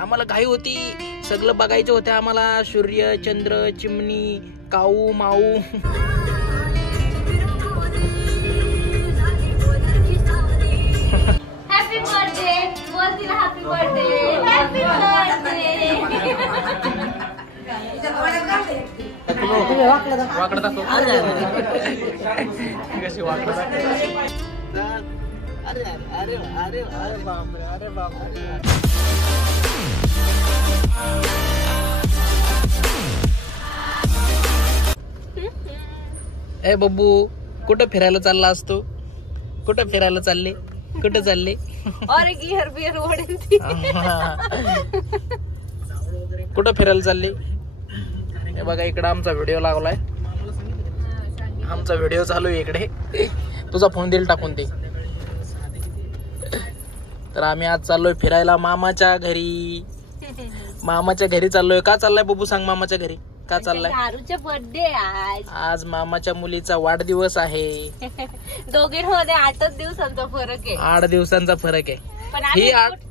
आम्हाला घाई होती, सगळं बघायचं होतं आम्हाला, सूर्य, चंद्र, चिमणी, काऊ माऊ. हॅपी बर्थडे बोल तिला, हॅपी बर्थडे, हॅपी बर्थडे. वाकडं दाखव कशी वाकडं दाखव. अरे अरे अरे अरे बापरे, अरे बापरे. ए बब्बू, कुठं फिरायला चालला असतो? कुठं फिरायला चालले? कुठं चालले? अरे गिअर बिअर ओढेल ती. कुठं फिरायला चालले? हे बघा इकडं आमचा व्हिडिओ लागलाय, आमचा व्हिडिओ चालू आहे इकडे. तुझा फोन देईल टाकून ते. तर आम्ही आज चाललोय फिरायला मामाच्या घरी. मामाच्या घरी चाललोय. का चाललाय बबू सांग? मामाच्या घरी का चाललाय? आरूचा बर्थडे आज मामाच्या मुलीचा वाढदिवस आहे. दोघींमध्ये 8 दिवसांचा फरक आहे. 8 दिवसांचा फरक आहे.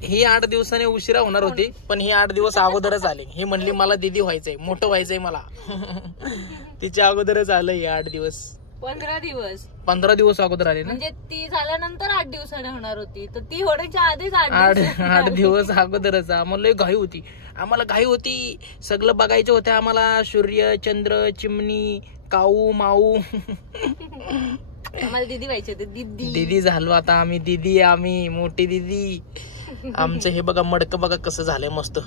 ही 8 दिवसाने उशिरा होणार होती, पण ही 8 दिवस अगोदरच आली. ही म्हणली मला दीदी व्हायचंय, मोठं व्हायचंय मला. तिच्या अगोदरच आलं हे 8 दिवस. 15 दिवस अगोदर आले ना. म्हणजे ती झाल्यानंतर 8 दिवसाने होणार होती, तर ती होण्याच्या आधीच 8 दिवस अगोदरच. आम्हाला घाई होती, सगळं बघायचं होतं आम्हाला, सूर्य, चंद्र, चिमणी, काऊ माऊ. आम्हाला दीदी व्हायचे होते. दीदी झालो आता आम्ही. दीदी, आम्ही मोठी दीदी. आमचं हे बघा मडकं बघा कसं झालंय मस्त.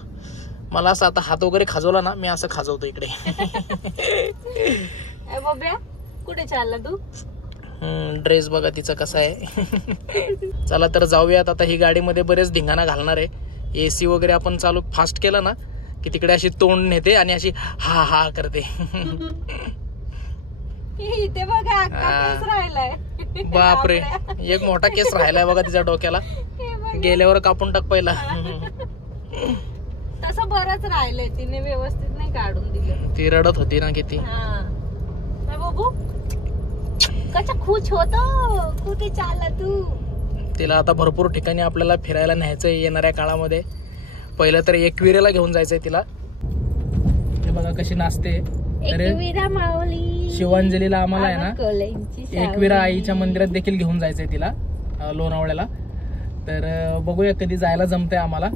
मला असं आता हात वगैरे खाजवला ना, मी असं खाजवतो इकडे. बाब्या कुठे चालला तू? ड्रेस बघा तिचा कसा आहे. चला तर जाऊयात आता. ही गाडीमध्ये बरेच धिंगाणा घालणार आहे. एसी वगैरे आपण चालू फास्ट केला ना की तिकडे अशी तोंड नेते आणि अशी हा हा करते. इथे बघा केस राहिलाय. बापरे, एक मोठा केस राहिलाय बघा तिच्या डोक्याला. गेल्यावर कापून टाक पहिला. तसं बरंच राहिलंय, तिने व्यवस्थित नाही काढून दिलं. ती रडत होती ना किती. बाबू कसा खुश होतो. कुठे चालला तू? तिला आता भरपूर ठिकाणी आपल्याला फिरायला न्यायचंय येणाऱ्या काळामध्ये. पहिलं तर एकविरेला घेऊन जायचंय तिला. हे बघा कशी नाचते. शिवांजलीला आम्हाला आहे ना एकविरा आईच्या मंदिरात देखील घेऊन जायचंय तिला, लोणावळ्याला. तर बघूया कधी जायला जमतंय आम्हाला.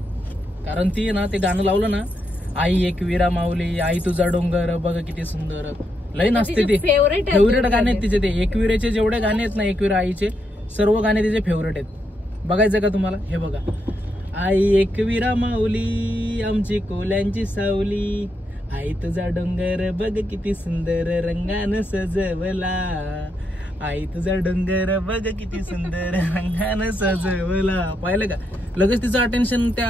कारण ती ना ते गाणं लावलं ना, आई एकविरा माऊली, आई तुझा डोंगर बघ किती सुंदर, लय नाचते ती. फेवरेट गाणे आहेत तिचे ते. एकविरेचे जेवढे गाणे आहेत ना, एकविरा आईचे सर्व गाणे तिचे फेवरेट आहेत. बघायचं का तुम्हाला? हे बघा. आई एकविरा माऊली, आमची कोल्यांची सावली, आई तुझा डोंगर बघ किती सुंदर रंगानं सजवला, आई तुझा डोंगर बघ किती सुंदर रंगानं सजवला. पाहिलं का? लगेच तिचं अटेन्शन त्या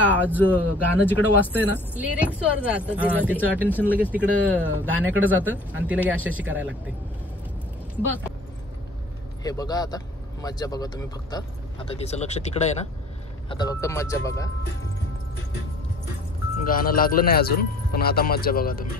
गाणं जिकडे वाजतंय ना, लिरिक्स वर जातं. तिचं अटेन्शन लगेच तिकडं गाण्याकडे जातं आणि तिला अशी करायला लागते. बघ हे बघा आता मज्जा बघा तुम्ही फक्त. आता तिचं लक्ष तिकडं आहे ना, आता फक्त मज्जा बघा. गाणं लागलं नाही अजून, पण आता मज्जा बघा तुम्ही.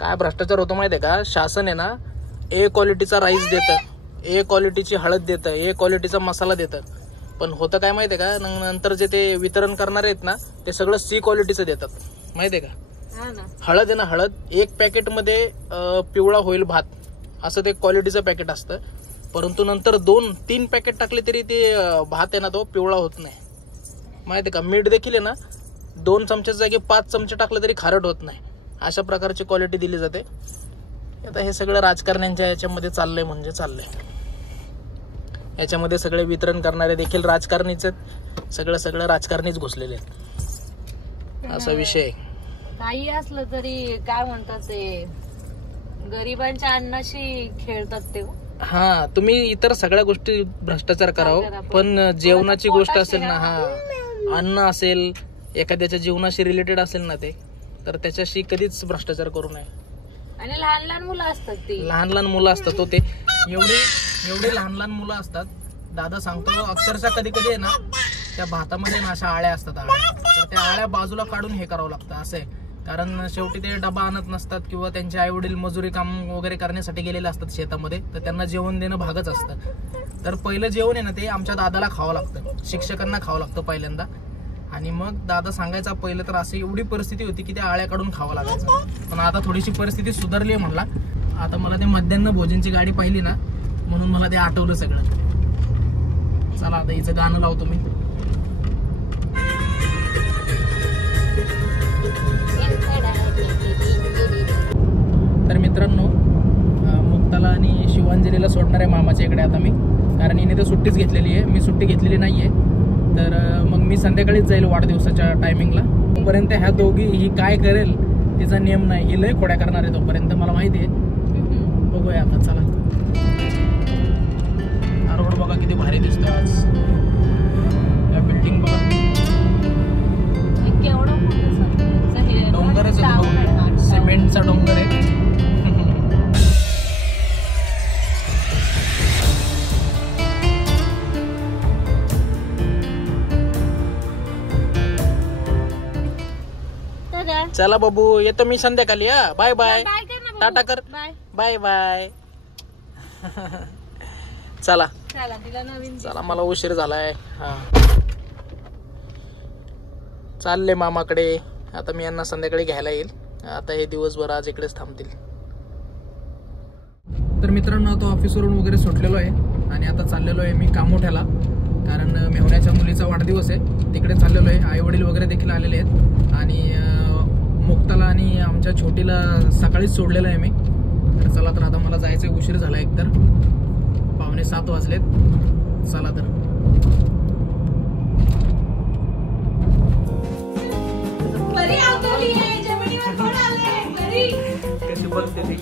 काय भ्रष्टाचार होतो माहितीये का? शासन आहे ना ए क्वालिटीचा राईस देतं, ए क्वालिटीची हळद देतं, ए क्वालिटीचा मसाला देतं. पण होतं काय माहितीये का, नंतर जे ते वितरण करणारे आहेत ना, ते सगळं सी क्वालिटीचं देतात. माहितीये का? हळद आहे ना, हळद एक पॅकेटमध्ये पिवळा होईल भात असं ते क्वालिटीचं पॅकेट असतं. परंतु नंतर 2-3 पॅकेट टाकले तरी ते भात आहे ना तो पिवळा होत नाही. माहितीये का? मीठ देखील आहे ना 2 चमच्याच्या जागी 5 चमचे टाकले तरी खारट होत नाही. अशा प्रकारची क्वालिटी दिली जाते. आता हे सगळं राजकारण्यांच्या याच्यामध्ये चाललंय म्हणजे चाललंय. याच्यामध्ये सगळे वितरण करणारे देखील राजकारणीच आहेत. सगळं राजकारणीच घुसलेले आहेत, असा विषय आहे. काही असलं तरी काय म्हणतात ते, गरिबांच्या अन्नाशी खेळतात ते. हा, तुम्ही इतर सगळ्या गोष्टी भ्रष्टाचार करावं, पण जेवणाची गोष्ट असेल ना, हा अन्न असेल, एखाद्याच्या जीवनाशी रिलेटेड असेल ना ते, तर त्याच्याशी कधीच भ्रष्टाचार करू नये. आणि लहान लहान मुलं असतात ती, लहान मुलं असतात तो, ते एवढे लहान मुलं असतात. दादा सांगतो अक्षरशः कधी कधी आहे ना त्या भातामध्ये ना अशा आळ्या असतात, तर त्या आळ्या बाजूला काढून हे करावं लागतं असं आहे. कारण शेवटी ते डबा आणत नसतात किंवा त्यांचे आई वडील मजुरी काम वगैरे करण्यासाठी गेलेले असतात शेतामध्ये, तर त्यांना जेवण देणं भागच असतं. तर पहिलं जेवण आहे ना ते आमच्या दादाला खावं लागतं, शिक्षकांना खावं लागतं पहिल्यांदा. आणि मग दादा सांगायचा पहिलं तर असं एवढी परिस्थिती होती की त्या आळ्या काढून खावं लागायचं. पण आता थोडीशी परिस्थिती सुधारली आहे म्हणला. आता मला ते मध्यान्ह भोजनची गाडी पाहिली ना म्हणून मला ते आठवलं सगळं. चला आता हिचं गाणं लावतो मी. तर मित्रांनो, मुक्ताला आणि शिवांजलीला सोडणार आहे मामाच्या इकडे आता मी, कारण हिने तर सुट्टीच घेतलेली आहे, मी सुट्टी घेतलेली नाहीये. तर मग मी संध्याकाळीच जाईल वाढदिवसाच्या टायमिंगला. तोपर्यंत ह्या दोघी ही काय करेल तिचा नियम नाही, ही लय खोड्या करणार आहे तोपर्यंत मला माहिती आहे. बघूया आता, चला. रोड बघा किती भारी दिसतोय आज, या बिल्डिंग बघा, डोंगरच आहे, सिमेंटचा डोंगर आहे. चला बाबू, येतो मी संध्याकाळी. हा, बाय बाय, टाटा कर, बाय बाय. चला चला, मला उशीर झालाय. हा, चालले मामाकडे आता. मी यांना संध्याकाळी घ्यायला येईल. आता हे दिवसभर आज इकडेच थांबतील. तर मित्रांनो, आता ऑफिसवरून वगैरे सुटलेलो आहे आणि आता चाललेलो आहे मी कामोठ्याला, कारण मेहुण्याच्या मुलीचा वाढदिवस आहे. तिकडे चाललेलो आहे. आई वडील वगैरे देखील आलेले आहेत आणि मुक्ताला आणि आमच्या छोटीला सकाळीच सोडलेलं आहे मी. तर चला, तर आता मला जायचं, उशीर झाला, एकतर 6:45 वाजलेत. चला तर. कशी बघते ती?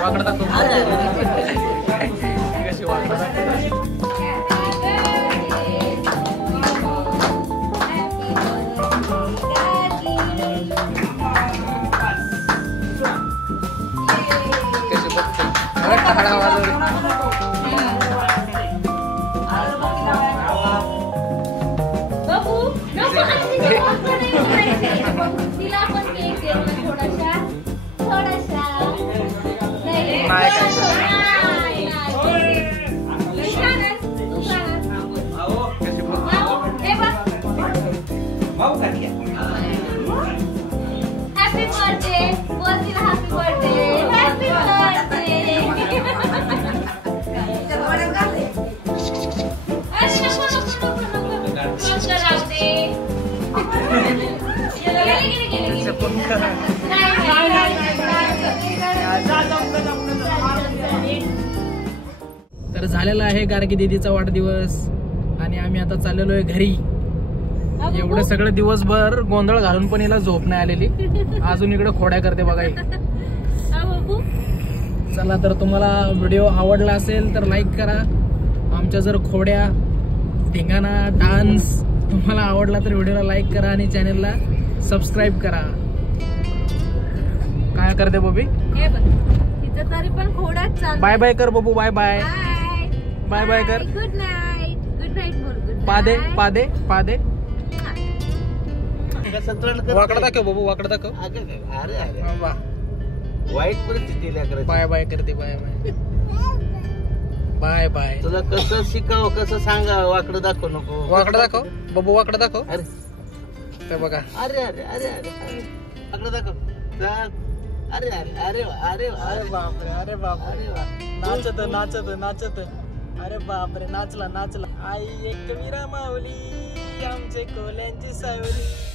वाकडं दाखव, कशी वाकडं दाखव. तर झालेला आहे गार्गी दीदीचा वाढदिवस आणि आम्ही आता चाललेलो आहे घरी. एवढं सगळं दिवसभर गोंधळ घालून पण हिला झोप नाही आलेली, अजून इकडे खोड्या करते बघा. चला, तर तुम्हाला व्हिडिओ आवडला असेल तर लाईक करा. आमच्या जर खोड्या, धिंगाणा, डान्स तुम्हाला आवडला तर व्हिडिओला लाईक करा आणि चॅनलला सबस्क्राईब करा. काय करते बबी? तरी पण खोड्याच चालू. बाय बाय कर बबू, बाय बाय, बाय बाय कर. गुड नाईट, गुड नाईट बोल. पादे पादे पादे. वाकडं दाखव बबू, वाकडं दाखव. वाईट परिस्थिती. बाय बाय करते, बाय बाय, बाय बाय. तुला कसं शिकावं, कसं सांगा, वाकडं दाखव नको. वाकडं दाखव बबू, वाकडं दाखव. अरे बघा, अरे अरे अरे अरे वाकडं दाखव. अरे अरे अरे अरे अरे बापरे, अरे बाप, अरे वा. नाचत नाचत नाचत. अरे बापरे, नाचला नाचला. आई एक विरा माऊली, आमचे कोल्यांची सावली.